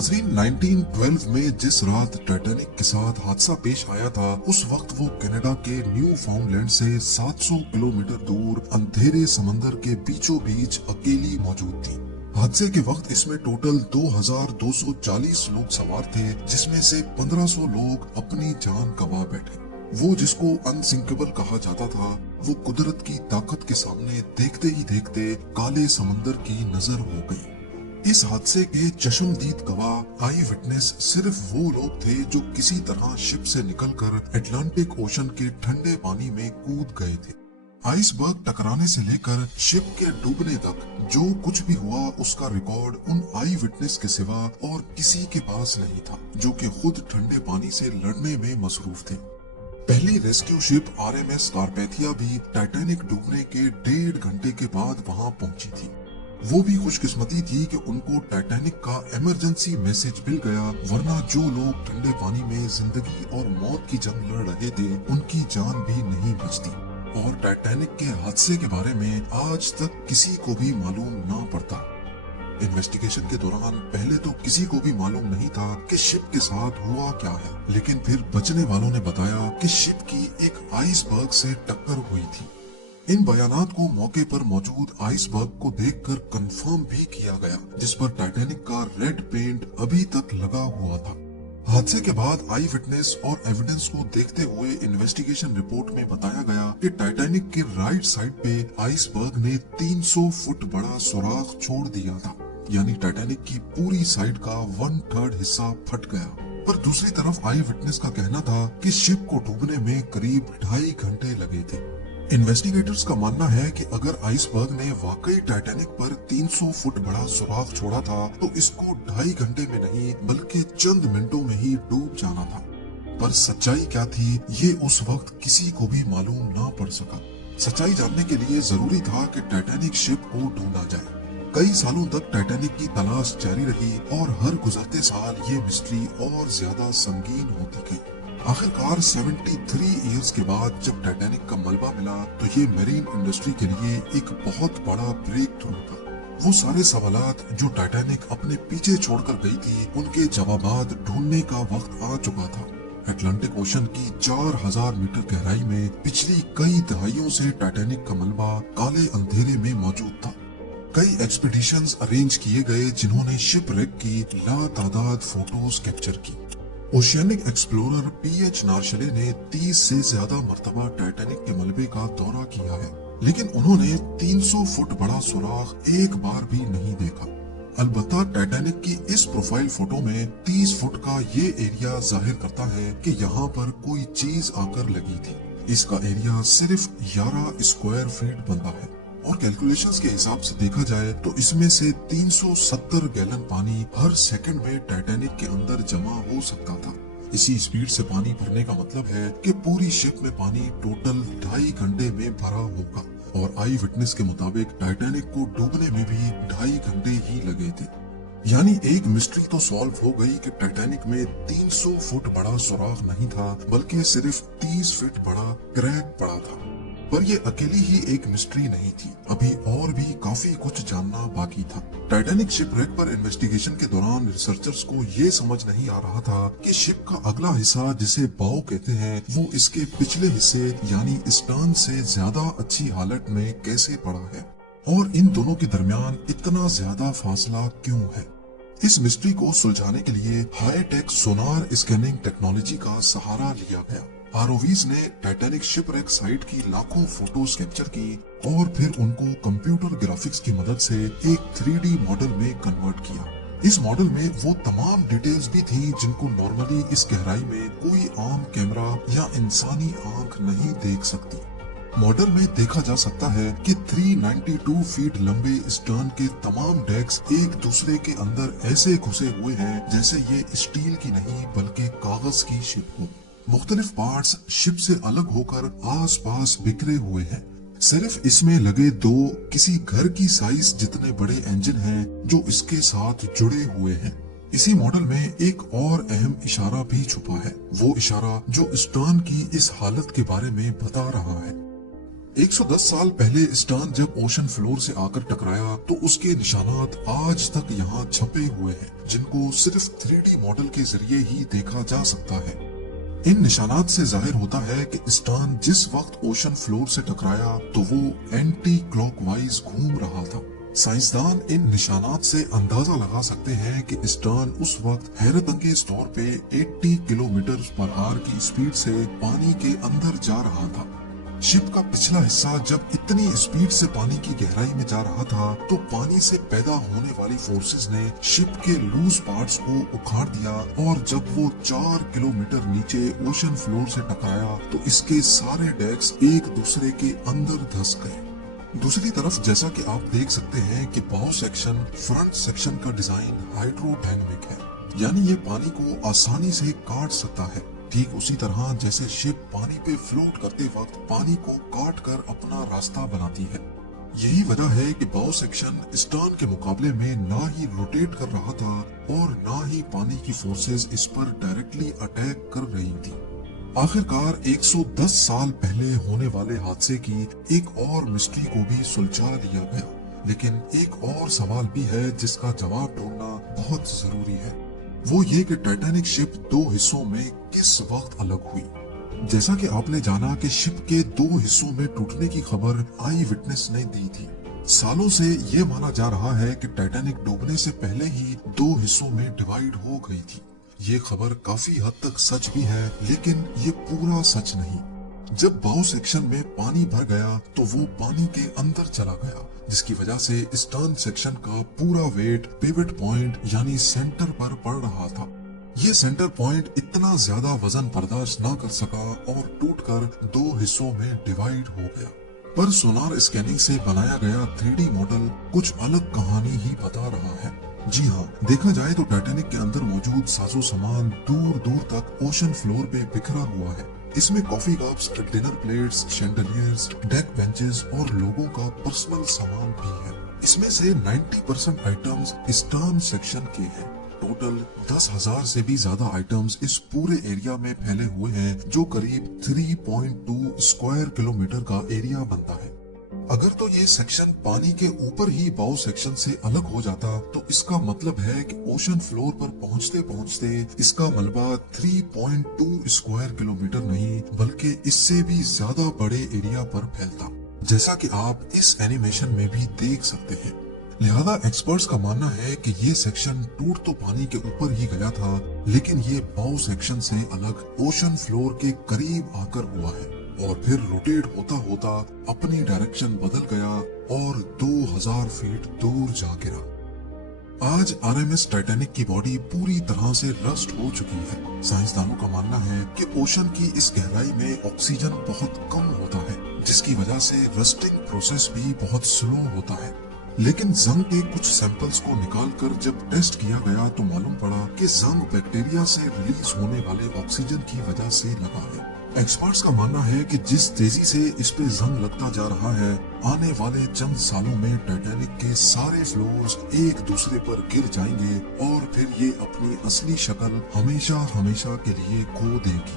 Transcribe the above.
नाजरीन, 1912 में जिस रात टाइटैनिक के साथ हादसा पेश आया था, उस वक्त वो कनाडा के न्यू फाउंडलैंड से 700 किलोमीटर दूर अंधेरे समंदर के बीचों बीच अकेली मौजूद थी। हादसे के वक्त इसमें टोटल 2240 लोग सवार थे, जिसमें से 1500 लोग अपनी जान गंवा बैठे। वो जिसको अनसिंकेबल कहा जाता था, वो कुदरत की ताकत के सामने देखते ही देखते काले समंदर की नजर हो गई। इस हादसे के चश्मदीद गवाह आई विटनेस सिर्फ वो लोग थे जो किसी तरह शिप से निकलकर अटलांटिक ओशन के ठंडे पानी में कूद गए थे। आइसबर्ग टकराने से लेकर शिप के डूबने तक जो कुछ भी हुआ, उसका रिकॉर्ड उन आई विटनेस के सिवा और किसी के पास नहीं था, जो कि खुद ठंडे पानी से लड़ने में मसरूफ थे। पहली रेस्क्यू शिप आरएमएस कारपैथिया भी टाइटैनिक डूबने के 1.5 घंटे के बाद वहां पहुंची थी। वो भी खुशकिस्मती थी कि उनको टाइटैनिक का इमरजेंसी मैसेज मिल गया, वरना जो लोग ठंडे पानी में जिंदगी और मौत की जंग लड़ रहे थे, उनकी जान भी नहीं बचती। और टाइटैनिक के हादसे के बारे में आज तक किसी को भी मालूम ना पड़ता। इन्वेस्टिगेशन के दौरान पहले तो किसी को भी मालूम नहीं था कि शिप के साथ हुआ क्या है, लेकिन फिर बचने वालों ने बताया कि शिप की एक आइसबर्ग से टक्कर हुई थी। इन बयानात को मौके पर मौजूद आइसबर्ग को देखकर कंफर्म भी किया गया, जिस पर टाइटैनिक का रेड पेंट अभी तक लगा हुआ था। हादसे के बाद आई विटनेस और एविडेंस को देखते हुए इन्वेस्टिगेशन रिपोर्ट में बताया गया कि टाइटैनिक के राइट साइड पे आइसबर्ग ने 300 फुट बड़ा सुराख छोड़ दिया था, यानी टाइटैनिक की पूरी साइड का 1/3 हिस्सा फट गया। पर दूसरी तरफ आई विटनेस का कहना था कि शिप को डूबने में करीब 2.5 घंटे लगे थे। इन्वेस्टिगेटर्स का मानना है कि अगर आइसबर्ग ने वाकई टाइटैनिक पर 300 फुट बड़ा सुराख छोड़ा था, तो इसको 2.5 घंटे में नहीं बल्कि चंद मिनटों में ही डूब जाना था। पर सच्चाई क्या थी, ये उस वक्त किसी को भी मालूम ना पड़ सका। सच्चाई जानने के लिए जरूरी था कि टाइटैनिक शिप को ढूंढा जाए। कई सालों तक टाइटैनिक की तलाश जारी रही और हर गुजरते साल ये मिस्ट्री और ज्यादा संगीन होती गई। आखिरकार 73 इयर्स के बाद जब टाइटैनिक का मलबा मिला, तो ये मेरीन इंडस्ट्री के लिए एक बहुत बड़ा ब्रेक थ्रू था। वो सारे सवालात जो टाइटैनिक अपने पीछे छोड़कर गई थी, उनके जवाबात ढूंढने का वक्त आ चुका था। अटलांटिक ओशन की 4000 मीटर गहराई में पिछली कई दहाइयों से टाइटैनिक का मलबा काले अंधेरे में मौजूद था। कई एक्सपीडिशंस अरेंज किए गए, जिन्होंने शिप रेक की लातादाद फोटोज कैप्चर की। ओशियानिक एक्सप्लोरर पीएच नार्शले ने 30 से ज्यादा मर्तबा टाइटैनिक के मलबे का दौरा किया है, लेकिन उन्होंने 300 फुट बड़ा सुराख एक बार भी नहीं देखा। अलबत्ता टाइटैनिक की इस प्रोफाइल फोटो में 30 फुट का ये एरिया जाहिर करता है कि यहाँ पर कोई चीज आकर लगी थी। इसका एरिया सिर्फ 11 स्क्वायर फीट बनता है और कैलकुलेशंस के हिसाब से देखा जाए तो इसमें से 370 गैलन पानी हर सेकंड में टाइटैनिक के अंदर जमा हो सकता था। इसी स्पीड से पानी भरने का मतलब है कि पूरी शिप में पानी टोटल 2.5 घंटे में भरा होगा। और आई विटनेस के मुताबिक टाइटैनिक को डूबने में भी 2.5 घंटे ही लगे थे। यानी एक मिस्ट्री तो सॉल्व हो गई कि टाइटैनिक में 300 फुट बड़ा सुराख नहीं था, बल्कि सिर्फ 30 फीट बड़ा क्रैक पड़ा था। पर ये अकेली ही एक मिस्ट्री नहीं थी, अभी और भी काफी कुछ जानना बाकी था। टाइटैनिक शिपरेक पर इन्वेस्टिगेशन के दौरान रिसर्चर्स को ये समझ नहीं आ रहा था कि शिप का अगला हिस्सा, जिसे बाव कहते हैं, वो इसके पिछले हिस्से यानी स्टर्न से ज्यादा अच्छी हालत में कैसे पड़ा है, और इन दोनों के दरमियान इतना ज्यादा फासला क्यों है। इस मिस्ट्री को सुलझाने के लिए हाई टेक सोनार स्कैनिंग टेक्नोलॉजी का सहारा लिया गया। आरओवीज ने टाइटैनिक शिपरेक साइट की लाखों फोटोज कैप्चर की और फिर उनको कंप्यूटर ग्राफिक्स की मदद से एक 3D मॉडल में कन्वर्ट किया। इस मॉडल में वो तमाम डिटेल्स भी थी जिनको नॉर्मली इस गहराई में कोई आम कैमरा या इंसानी आंख नहीं देख सकती। मॉडल में देखा जा सकता है कि 392 फीट लंबे स्टर्न के तमाम डेक्स एक दूसरे के अंदर ऐसे घुसे हुए हैं जैसे ये स्टील की नहीं बल्कि कागज की शिप हो। मुख्तलिफ पार्ट्स शिप से अलग होकर आसपास बिखरे हुए हैं। सिर्फ इसमें लगे दो किसी घर की साइज जितने बड़े इंजन हैं जो इसके साथ जुड़े हुए हैं। इसी मॉडल में एक और अहम इशारा भी छुपा है, वो इशारा जो स्टर्न की इस हालत के बारे में बता रहा है। 110 साल पहले स्टान जब ओशन फ्लोर से आकर टकराया तो उसके निशानात आज तक यहाँ छपे हुए हैं, जिनको सिर्फ 3D मॉडल के जरिए ही देखा जा सकता है। इन निशानात से जाहिर होता है कि स्टान जिस वक्त ओशन फ्लोर से टकराया तो वो एंटी क्लॉकवाइज घूम रहा था। साइंसदान इन निशानात से अंदाजा लगा सकते हैं कि स्टान उस वक्त हैरत अंगेज तौर पे 80 किलोमीटर पर आवर की स्पीड से पानी के अंदर जा रहा था। शिप का पिछला हिस्सा जब इतनी स्पीड से पानी की गहराई में जा रहा था तो पानी से पैदा होने वाली फोर्सेस ने शिप के लूज पार्ट्स को उखाड़ दिया, और जब वो 4 किलोमीटर नीचे ओशन फ्लोर से टकराया तो इसके सारे डेक्स एक दूसरे के अंदर धंस गए। दूसरी तरफ जैसा कि आप देख सकते हैं कि बाउ सेक्शन फ्रंट सेक्शन का डिजाइन हाइड्रोडायनामिक है, यानी ये पानी को आसानी से काट सकता है, ठीक उसी तरह जैसे शिप पानी पे फ्लोट करते वक्त पानी को काट कर अपना रास्ता बनाती है। यही वजह है कि बाउ सेक्शन स्टार्न के मुकाबले में ना ही रोटेट कर रहा था और ना ही पानी की फोर्सेस इस पर डायरेक्टली अटैक कर रही थी। आखिरकार 110 साल पहले होने वाले हादसे की एक और मिस्ट्री को भी सुलझा लिया गया, लेकिन एक और सवाल भी है जिसका जवाब ढूंढना बहुत जरूरी है। वो ये कि टाइटैनिक शिप दो हिस्सों में किस वक्त अलग हुई। जैसा कि आपने जाना कि शिप के दो हिस्सों में टूटने की खबर आई विटनेस ने दी थी। सालों से ये माना जा रहा है कि टाइटैनिक डूबने से पहले ही दो हिस्सों में डिवाइड हो गई थी। ये खबर काफी हद तक सच भी है, लेकिन ये पूरा सच नहीं। जब बाउ सेक्शन में पानी भर गया तो वो पानी के अंदर चला गया, जिसकी वजह से स्टर्न सेक्शन का पूरा वेट पिवट पॉइंट यानी सेंटर पर पड़ रहा था। ये सेंटर पॉइंट इतना ज्यादा वजन बर्दाश्त न कर सका और टूटकर दो हिस्सों में डिवाइड हो गया। पर सोनार स्कैनिंग से बनाया गया 3D मॉडल कुछ अलग कहानी ही बता रहा है। जी हाँ, देखा जाए तो टाइटैनिक के अंदर मौजूद साजो सामान दूर दूर तक ओशन फ्लोर पे बिखरा हुआ है। इसमें coffee cups, dinner plates, chandeliers, deck benches और लोगों का पर्सनल सामान भी है। इसमें से 90% आइटम्स स्टर्न सेक्शन के हैं। टोटल 10,000 से भी ज्यादा आइटम्स इस पूरे एरिया में फैले हुए हैं, जो करीब 3.2 स्क्वायर किलोमीटर का एरिया बनता है। अगर तो ये सेक्शन पानी के ऊपर ही बाउ सेक्शन से अलग हो जाता तो इसका मतलब है कि ओशन फ्लोर पर पहुंचते पहुंचते इसका मलबा 3.2 स्क्वायर किलोमीटर नहीं बल्कि इससे भी ज्यादा बड़े एरिया पर फैलता, जैसा कि आप इस एनिमेशन में भी देख सकते हैं। लिहाजा एक्सपर्ट्स का मानना है कि ये सेक्शन टूट तो पानी के ऊपर ही गया था, लेकिन ये बाउ सेक्शन से अलग ओशन फ्लोर के करीब आकर हुआ है और फिर रोटेट होता होता अपनी डायरेक्शन बदल गया और 2000 फीट दूर जा गिरा। आज आरएमएस टाइटैनिक की बॉडी पूरी तरह से रस्ट हो चुकी है। साइंसदानों का मानना है कि ओशन की इस गहराई में ऑक्सीजन बहुत कम होता है, जिसकी वजह से रस्टिंग प्रोसेस भी बहुत स्लो होता है। लेकिन जंग के कुछ सैंपल्स को निकालकर जब टेस्ट किया गया तो मालूम पड़ा कि जंग बैक्टीरिया से रिलीज होने वाले ऑक्सीजन की वजह से लगा है। एक्सपर्ट्स का मानना है कि जिस तेजी से इस पे जंग लगता जा रहा है, आने वाले चंद सालों में टाइटैनिक के सारे फ्लोर्स एक दूसरे पर गिर जाएंगे और फिर ये अपनी असली शक्ल हमेशा हमेशा के लिए खो देगी।